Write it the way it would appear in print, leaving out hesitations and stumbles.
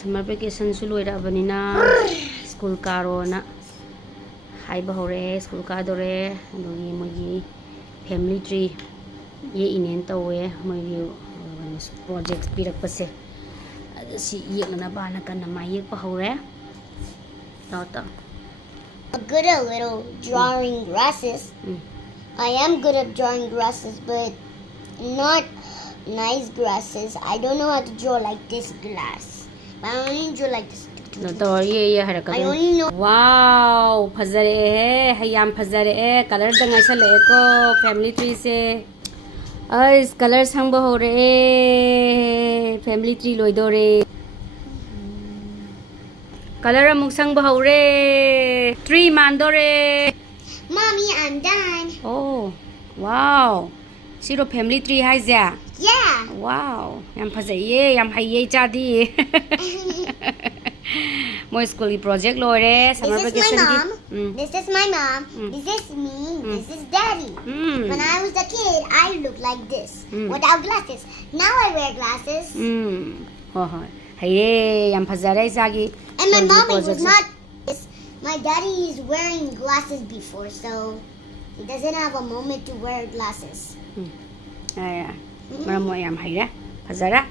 Summer vacation su loirabanina school karona haiba hore school ka dore adogi mogi family tree ye inen tawe mogi project pirak pase si yekna bana kana ma yek pa hore ta good at little drawing grasses. I am good at drawing grasses, but not nice grasses. I don't know how to draw like this grass. I only draw like this. I only know. Wow, phazare hayam phazare color dangai sa le ko family tree se ai color sang ba hore family tree loi dore color amuk sang ba hore tree man dore. Mommy, I'm done. Oh, wow. Siro family tree hai ja. Yeah. Wow, yam phazaiye yam haiye chadi. Moi school project lore summer vacation This is my mom. This is me. This is daddy. When I was a kid, I looked like this without glasses. Now I wear glasses. Ho ho. Haiye yam phazare jagi. And my mommy was not this. My daddy is wearing glasses before, so he doesn't have a moment to wear glasses. Aya. Maram mo yam haira. Phazara.